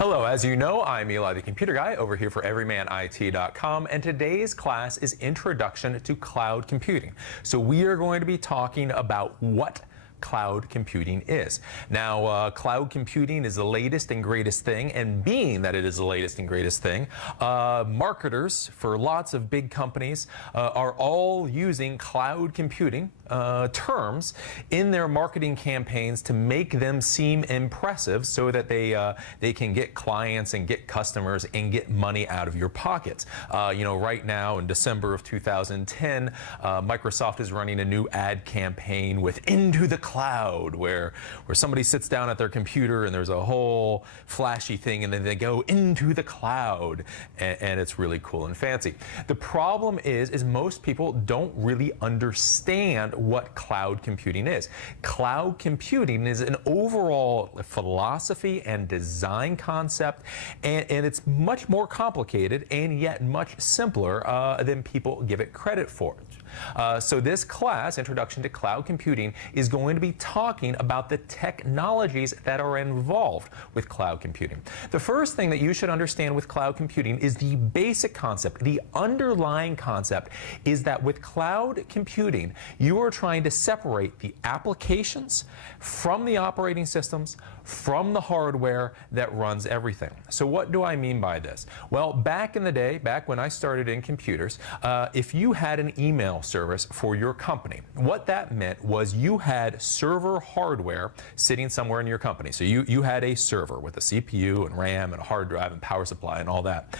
Hello, as you know, I'm Eli the Computer Guy over here for everymanit.com, and today's class is Introduction to Cloud Computing. So we are going to be talking about what cloud computing is. Now, cloud computing is the latest and greatest thing, and being that it is the latest and greatest thing, marketers for lots of big companies are all using cloud computing terms in their marketing campaigns to make them seem impressive so that they can get clients and get customers and get money out of your pockets. You know, right now in December of 2010, Microsoft is running a new ad campaign with Into the Cloud, where somebody sits down at their computer and there's a whole flashy thing and then they go into the cloud, and it's really cool and fancy. The problem is most people don't really understand what cloud computing is. Cloud computing is an overall philosophy and design concept, and it's much more complicated and yet much simpler than people give it credit for. So this class, Introduction to Cloud Computing, is going to be talking about the technologies that are involved with cloud computing. The first thing that you should understand with cloud computing is the basic concept. The underlying concept is that with cloud computing, you are trying to separate the applications from the operating systems, from the hardware that runs everything. So what do I mean by this? Well, back in the day, back when I started in computers, if you had an email service for your company, what that meant was you had server hardware sitting somewhere in your company. So you had a server with a CPU and RAM and a hard drive and power supply and all that.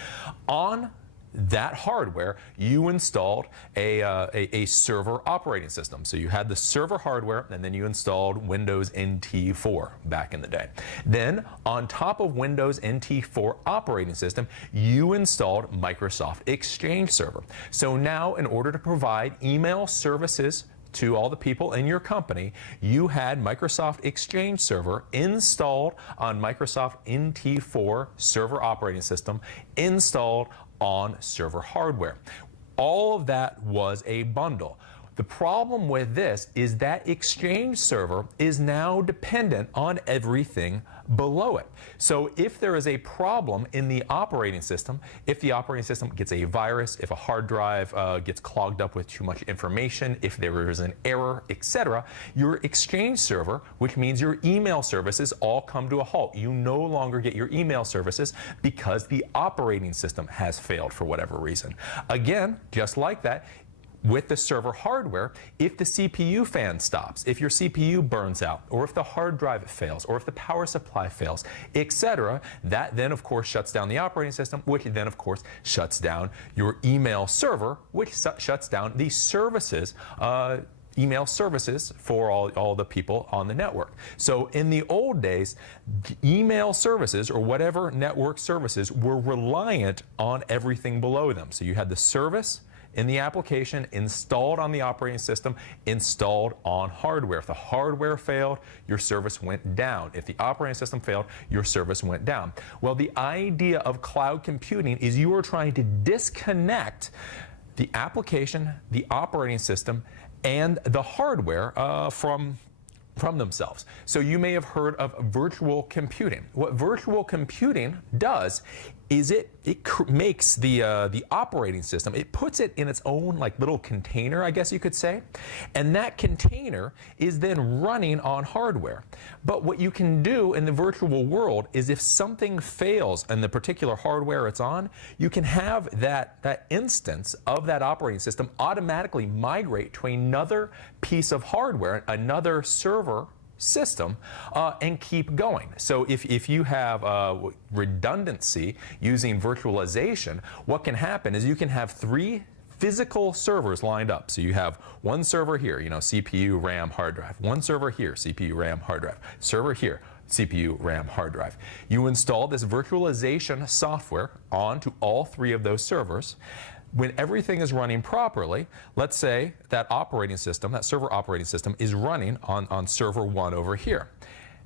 On that hardware, you installed a server operating system. So you had the server hardware, and then you installed Windows NT 4 back in the day. Then, on top of Windows NT 4 operating system, you installed Microsoft Exchange Server. So now, in order to provide email services to all the people in your company, you had Microsoft Exchange Server installed on Microsoft NT 4 server operating system, installed on server hardware. All of that was a bundle. The problem with this is that Exchange Server is now dependent on everything below it. So if there is a problem in the operating system, if the operating system gets a virus, if a hard drive gets clogged up with too much information, if there is an error, etc., your Exchange Server, which means your email services, all come to a halt. You no longer get your email services because the operating system has failed for whatever reason. Again, just like that, with the server hardware, if the CPU fan stops, if your CPU burns out, or if the hard drive fails, or if the power supply fails, etc., that then of course shuts down the operating system, which then of course shuts down your email server, which shuts down the services, email services for all the people on the network. So in the old days, email services or whatever network services were reliant on everything below them. So you had the service in the application, installed on the operating system, installed on hardware. If the hardware failed, your service went down. If the operating system failed, your service went down. Well, the idea of cloud computing is you are trying to disconnect the application, the operating system, and the hardware from themselves. So you may have heard of virtual computing. What virtual computing does is it makes the operating system, it puts it in its own like little container, I guess you could say, and that container is then running on hardware. But what you can do in the virtual world is if something fails in the particular hardware it's on, you can have that instance of that operating system automatically migrate to another piece of hardware, another server system, and keep going. So if you have redundancy using virtualization, what can happen is you can have three physical servers lined up. So you have one server here, you know, CPU, RAM, hard drive. One server here, CPU, RAM, hard drive. Server here, CPU, RAM, hard drive. You install this virtualization software onto all three of those servers. When everything is running properly, let's say that operating system, that server operating system, is running on server 1 over here.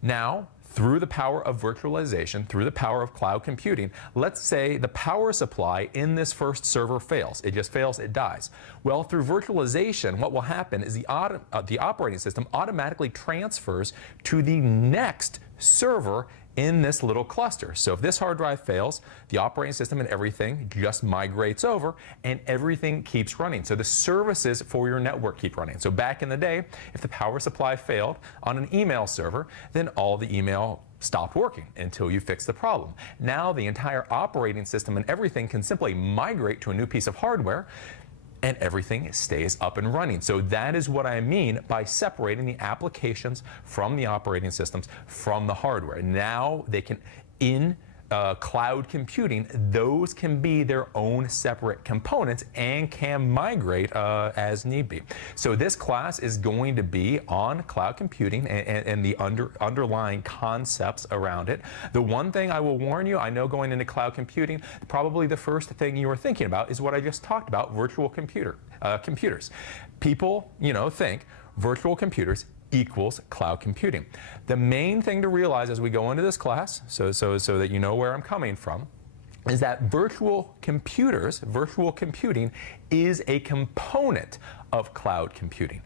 Now, through the power of virtualization, through the power of cloud computing, let's say the power supply in this first server fails. It just fails, it dies. Well, through virtualization, what will happen is the operating system automatically transfers to the next server in this little cluster. So if this hard drive fails, the operating system and everything just migrates over and everything keeps running. So the services for your network keep running. So back in the day, if the power supply failed on an email server, then all the email stopped working until you fix the problem. Now the entire operating system and everything can simply migrate to a new piece of hardware and everything stays up and running. So that is what I mean by separating the applications from the operating systems from the hardware. Now they can, in cloud computing, those can be their own separate components and can migrate as need be. So this class is going to be on cloud computing and the underlying concepts around it. The one thing I will warn you, I know going into cloud computing, probably the first thing you are thinking about is what I just talked about, virtual computers. People, think virtual computers equals cloud computing. The main thing to realize as we go into this class, so that you know where I'm coming from, is that virtual computing is a component of cloud computing.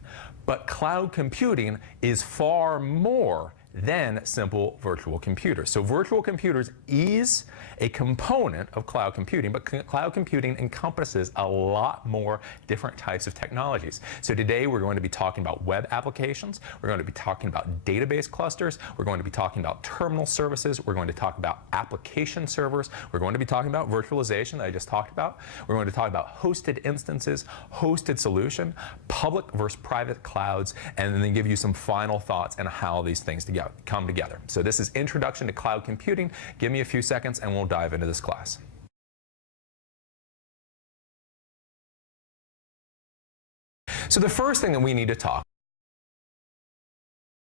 But cloud computing is far more than simple virtual computers. So virtual computers is a component of cloud computing, but cloud computing encompasses a lot more different types of technologies. So today we're going to be talking about web applications, we're going to be talking about database clusters, we're going to be talking about terminal services, we're going to talk about application servers, we're going to be talking about virtualization that I just talked about, we're going to talk about hosted instances, hosted solution, public versus private clouds, and then give you some final thoughts on how these things come together. So this is Introduction to Cloud Computing. Give me a few seconds and we'll dive into this class. So the first thing that we need to talk